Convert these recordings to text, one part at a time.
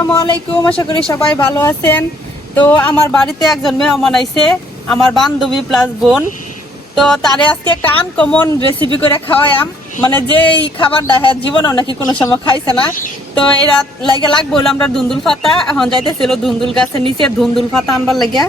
আসসালামু আলাইকুম, আশা করি সবাই ভালো আছেন। তো আমার বাড়িতে একজন মেহমান আইছে, আমার বান্ধবী প্লাস বোন। তো তারে আজকে একটা আনকমন রেসিপি করে খাওয়াইয়াম। মানে যে এই খাবারটা হ্যাঁ জীবনেও নাকি কোনো সময় খাইছে না। তো এরা লাগে লাগবো আমরা ধুন্দুল ফাতা। এখন যাইতেছিল ধুন্দুল গাছের নিচে ধুন্দুল পাতা আনবার লাগিয়া।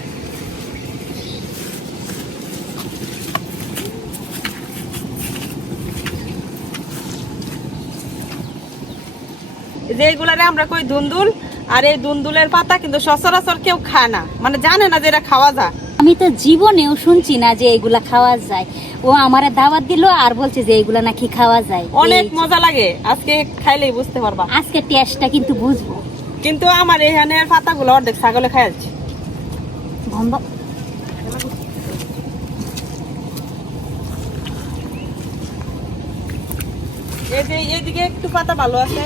যে এগুলারে আমরা কই ধুন্দুল আর এই ধুন্দুলের পাতা কিন্তু সচরাচর কেউ খায় না। মানে জানে না যে এটা খাওয়া যায়। আমি তো জীবনেও শুনছি না যে এগুলা খাওয়া যায়। ও আমারে দাওয়াত দিল আর বলছে যে এগুলা নাকি খাওয়া যায়। অনেক মজা লাগে। আজকে খাইলেই বুঝতে পারবা। আজকে টেস্টটা কিন্তু বুঝব। কিন্তু আমার এখানের পাতাগুলো অর্ধেক ছাগলে খাই যাচ্ছে। গন্ধ এইদিকে একটু পাতা ভালো আছে।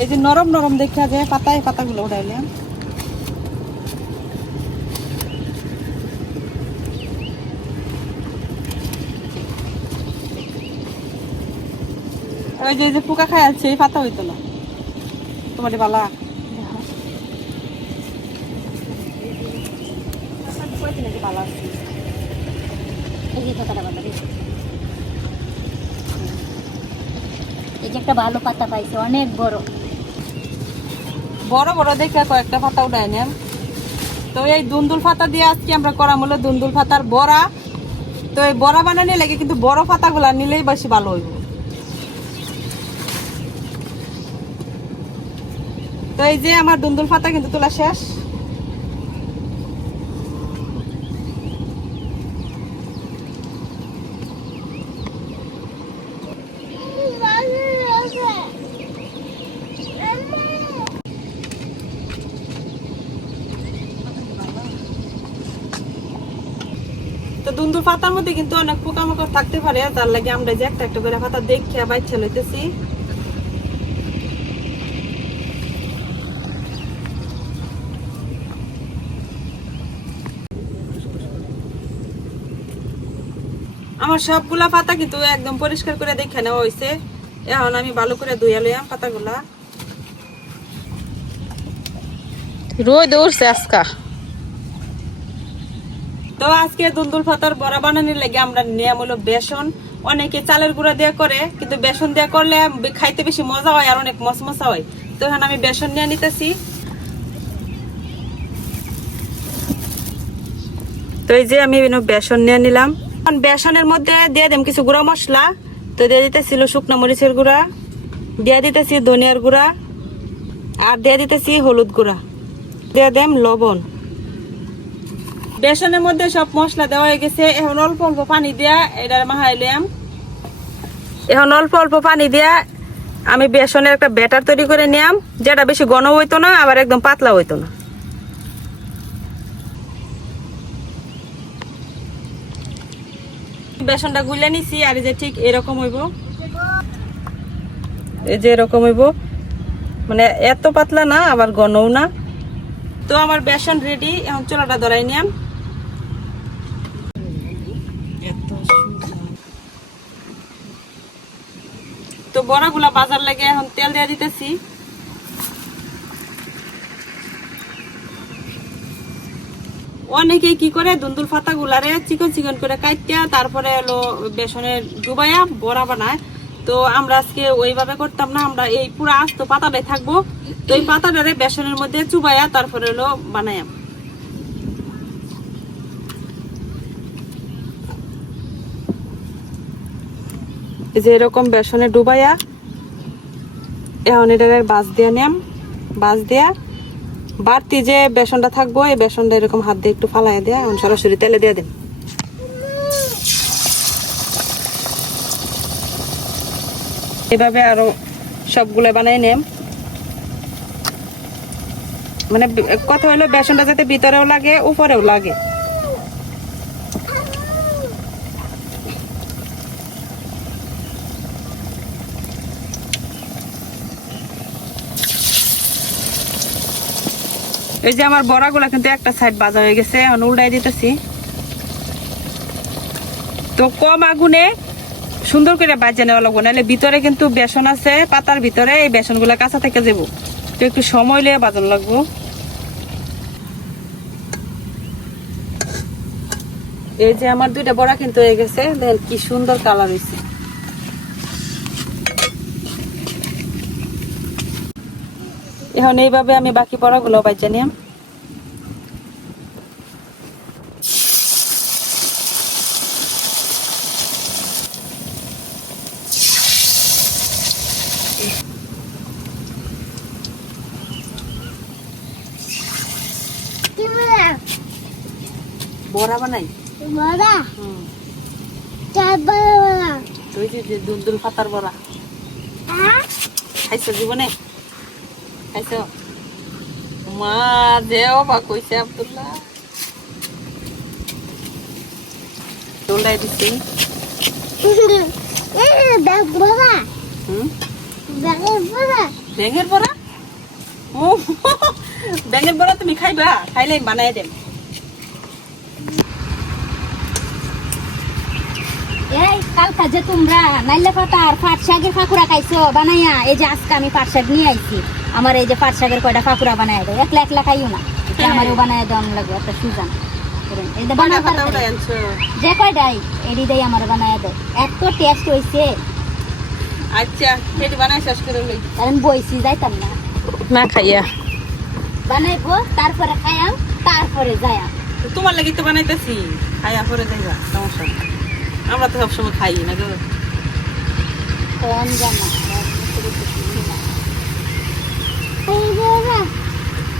এই যে নরম নরম দেখা যায় পাতা এই পাতাগুলো উঠাইলাম ওই যে পোকা খাই আছে, এই পাতা হইতো না। তোমার বালা। আছে এই বলো এই যে একটা ভালো পাতা পাইছে, অনেক বড়। বড় বড় দেখে কয়েকটা পাতা উঠাই নেন। তো এই দুন্দুল পাতা দিয়ে আজকে আমরা করা হলো দুন্দুল পাতার বড়া। তো এই বড়া বানানি লাগে কিন্তু বড় পাতাগুলা নিলেই বেশি ভালো হইব। তো এই যে আমার দুন্দুল পাতা কিন্তু তোলা শেষ। তো পাতার মধ্যে কিন্তু অনেক পোকামাকড় থাকতে পারে তার লাগে আমরা যে একটা একটা করে পাতা দেখে বাইচ্ছা লইতেছি। আমার সবগুলা পাতা কিন্তু একদম পরিষ্কার করে দেখে নেওয়া হয়েছে এখন আমি ভালো করে ধুইয়া লইয়াম পাতাগুলা। রোদ উঠছে আজকা। তো আজকে দুন্দুল ফাতার বড়া বানানোর লাগে আমরা নিয়ম হলো বেসন, অনেকে চালের গুঁড়া দিয়ে করে, কিন্তু বেসন দিয়ে করলে খাইতে বেশি মজা হয় আর অনেক মশমশা হয়। তো এখন আমি বেসন নিয়ে নিতেছি। তো এই যে আমি বেসন নিয়ে নিলাম। বেসনের মধ্যে দিয়ে দিম কিছু গুঁড়া মশলা। তো দিয়ে দিতেছিল শুকনো মরিচের গুঁড়া, দিয়ে দিতেছি ধনিয়ার গুঁড়া, আর দিয়ে দিতেছি হলুদ গুঁড়া। দিয়ে দেম লবণ। বেসনের মধ্যে সব মশলা দেওয়া হয়ে গেছে। এখন অল্প অল্প পানি দিয়া এটা মাহাইলাম এখন অল্প অল্প পানি দিয়া আমি বেসনের একটা ব্যাটার তৈরি করে নিলাম। যেটা বেশি ঘন হইতো না, আবার একদম পাতলা হইতো না। বেসনটা গুলে নিছি, আর যে ঠিক এরকম হইব। এই যে এরকম হইব। মানে এত পাতলা না, আবার ঘনও না। তো আমার বেসন রেডি এখন চোলাটা ধরাই নিয়াম বড়াগুলা বাজার লাগে এখন তেল দিয়ে দিতেছি। অনেকে কি করে, দুন্দুল পাতা গুলারে চিকন চিকন করে কাটিয়া তারপরে হলো বেসনের ডুবাইয়া বড়া বানায়। তো আমরা আজকে ওইভাবে করতাম না, আমরা এই পুরো আস্ত পাতাটাই থাকব। তো এই পাতাটারে বেসনের মধ্যে চুবাইয়া তারপরে হলো বানাইয়াম যে এরকম বেসনে ডুবাইয়া, এখন এটাকে বাস দিয়ে নিয়াম বাস দিয়া। বাড়তি যে বেসনটা থাকব, এই বেসনটা এরকম হাত দিয়ে একটু ফালাই দেয়া, এখন সরাসরি তেলে দিয়ে দিন এভাবে আরও সবগুলো বানাই নেম। মানে কথা হলো, বেসনটা যাতে ভিতরেও লাগে, উপরেও লাগে। এই যে আমার বড়াগুলা কিন্তু একটা সাইড বাজা হয়ে গেছে, এখন উল্টাই দিতেছি। তো কম আগুনে সুন্দর করে বাজে নেওয়া লাগবো, নাহলে ভিতরে কিন্তু বেসন আছে, পাতার ভিতরে এই বেসনগুলা কাঁচা থেকে যাব। তো একটু সময় লিয়ে বাজানো লাগবো। এই যে আমার দুইটা বড়া কিন্তু হয়ে গেছে, দেখেন কি সুন্দর কালার হয়েছে এখন এইভাবে আমি বাকি বড়াগুলো বাজে নিলাম বড়া বানাই? বড়া? হুম। ওই যে যে দুলদুল পাতার বড়া। খাইছো জীবনে? খাইছো? মা দেও বা কইছে আব্দুল্লাহ। দোলাই দিছি। ব্যাঙের বড়া ও ব্যাঙের বড়া তুমি খাইবা। খাইলে বানাই দেব এই কালকা যে তোমরা নাইলে পাতা আর পাট শাকের ফাকুরা খাইছো বানাইয়া এই যে আজকে আমি পাট শাক নিয়ে আইছি। আমার এই যে পাট শাকের কয়টা ফাকুরা বানাই দাও একলা একলা খাইও না। এটা আমারও বানাই দেওয়া লাগবে একটা সুজান। যে কয়টাই এডি দেই আমার বানাই দাও এত টেস্ট হয়েছে আচ্ছা সেটি বানাই শেষ করে কারণ বইছি যাইতাম না। না খাইয়া। বানাইবো তারপরে খাইয়াম তারপরে যাইয়াম তোমার লাগি তো বানাইতেছি। খাইয়া পরে যাইবা সমস্যা আমরা তো সবসময় খাই না জানা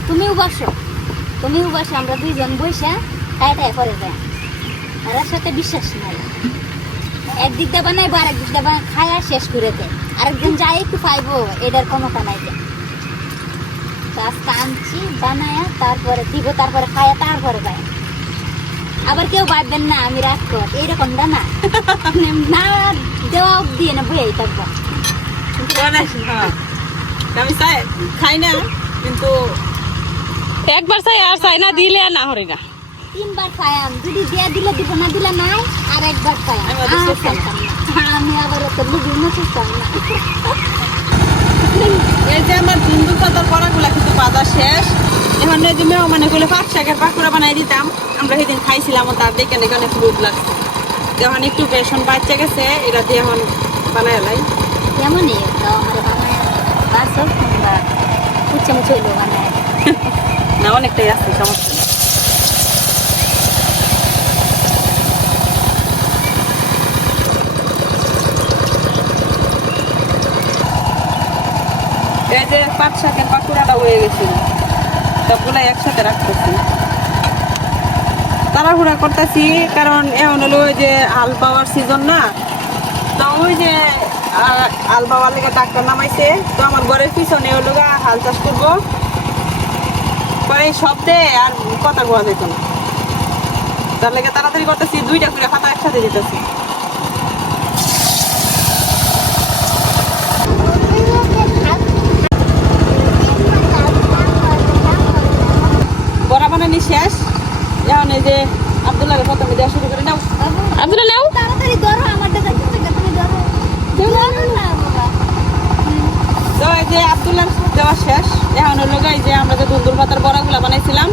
তুমিও বসো তুমিও বসো আমরা দুইজন বসে তাই তাই করে যাই আর সাথে বিশ্বাস নাই। একদিক দিয়ে বানাইবো আর একদিক দিয়ে বানাই খায়া শেষ করে দেয়। আরেকদিন যাই একটু পাইবো এটার ক্ষমতা নাই আজকে আনছি বানায়া তারপরে দিব তারপরে খায়া তারপরে যাই আবার কেউ ভাববেন না আমি রাগ কর এইরকম না। না দেওয়া অব্দি না বইয়াই থাকব। আমি চাই খাই না কিন্তু একবার চাই আর চাই না দিলে আর না হরে না তিনবার খায়াম যদি দিয়া দিলে দিব না দিলে নাই আর একবার খায়াম আমি। না। আবার এই যে আমার পাতার পড়াগুলা কিন্তু বাজার শেষ। এখন এই যে মেয়ে মানে গুলো পাঁচ শাকের পাকুড়া বানাই দিতাম আমরা সেদিন খাইছিলাম ও তার দেখে নাকি অনেক রূপ লাগছে। এখন একটু বেসন বাচ্চা গেছে এটা দিয়ে এখন বানাই লাই। কেমনই আমার বানায় বাসো কিংবা কুচে মুচে বানায় না, অনেকটাই আছে, সমস্যা এই যে হয়ে গেছিল একসাথে তাড়াহুড়া করতেছি, কারণ এখন হলো ওই যে আল পাওয়ার সিজন না, তো ওই যে আহ, আল বাবার লেগে ডাক্তার নামাইছে। তো আমার ঘরের পিছনে ওই লোক হাল চাষ করব। পরে এই শব্দে আর কথা বলা যেত না। তার লেগে তাড়াতাড়ি করতেছি দুইটা করে খাতা একসাথে যেতেছি বড়া বানানি শেষ এখন এই যে আব্দুল্লাহকে প্রথমে দেওয়া শুরু করে নাও আব্দুল্লাহ নাও তাড়াতাড়ি ধরো আমারটা দেখতে থেকে তুমি ধরো ধরো না বাবা তো এই যে আব্দুল্লাহ দেওয়া শেষ এখন হলো গা এই যে আমরা যে দুন্দুর পাতার বড়াগুলা বানাইছিলাম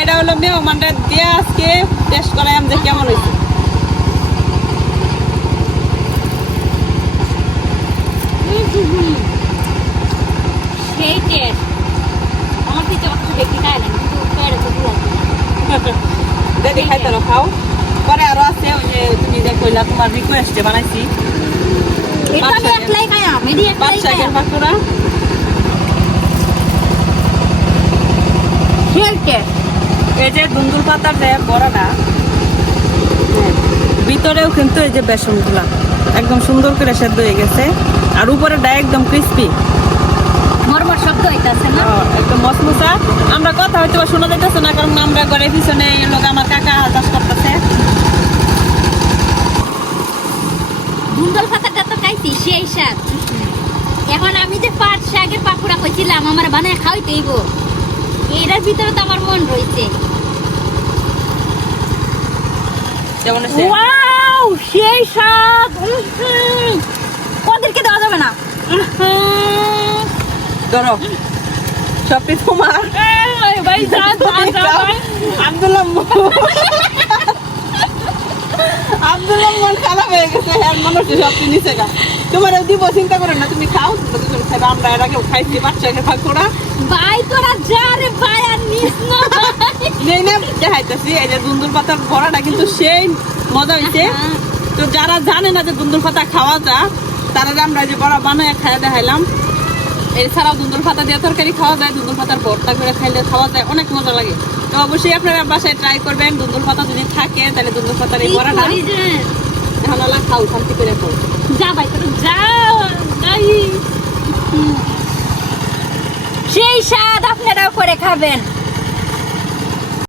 এটা হলো মেহমানটা দিয়ে আজকে টেস্ট করাইম যে কেমন হয়েছে? সেই টেস্ট আমার কিছু অত দেখি খায় না কিন্তু পেড়ে তো দূর দেখি খাইতে খাও। পরে আরও আছে ওই যে তুমি যে কইলা তোমার রিকোয়েস্টে বানাইছি। এটা আমি একলাই পাকুড়া সেই টেস্ট এই যে দুন্দুল পাতার যে বড়াটা হ্যাঁ, ভিতরেও কিন্তু এই যে বেসনগুলা একদম সুন্দর করে সেদ্ধ হয়ে গেছে। আর উপরেটা একদম ক্রিস্পি মরমর শব্দ হইতাছে না? একদম মসমুসা। আমরা কথা হয়তো বা শোনা যাইতেছে না কারণ আমরা ঘরের পিছনে লোক আমার কাকা চাষ করতেছে। ধুন্দল পাতাটা তো খাইছি সেই স্বাদ। এখন আমি যে পাট শাকের পাকুড়া কইছিলাম আমার বানায় খাওয়াইতেইব এটার ভিতরে তো আমার মন রয়েছে। আব্দুল্লাহ হচ্ছে ওয়াও সেই স্বাদ ওদেরকে দেওয়া যাবে না। ধরো সবটি তোমার। এই, ভাই যা যা যা ভাই। আব্দুল্লাহ মন খারাপ হয়ে গেছে হ্যাঁ মনে সবটি নিচে গা। তোমার দিব চিন্তা করে না তুমি খাও দুজন খাবে আমরা এর আগে খাইছি বাচ্চাকে ভাগ করা। ভাই তোরা যা রে ভাই আর নিস না নেই না দেখাইতেছি এই যে দুন্দুর পাতার বড়াটা কিন্তু সেই মজা হয়েছে তো যারা জানে না যে দুন্দুর পাতা খাওয়া যা তারা আমরা যে বড়া বানায় খাইয়া দেখাইলাম এছাড়াও দুন্দুর পাতা দিয়ে তরকারি খাওয়া যায় দুন্দুর পাতার ভর্তা করে খাইলে খাওয়া যায় অনেক মজা লাগে। তো অবশ্যই আপনারা বাসায় ট্রাই করবেন দুন্দুর পাতা যদি থাকে তাহলে দুন্দুর পাতার এই বড়াটা? এখন আলা খাও শান্তি করে খাও। যা ভাই তো যা যাই। সেই স্বাদ আপনারাও করে খাবেন।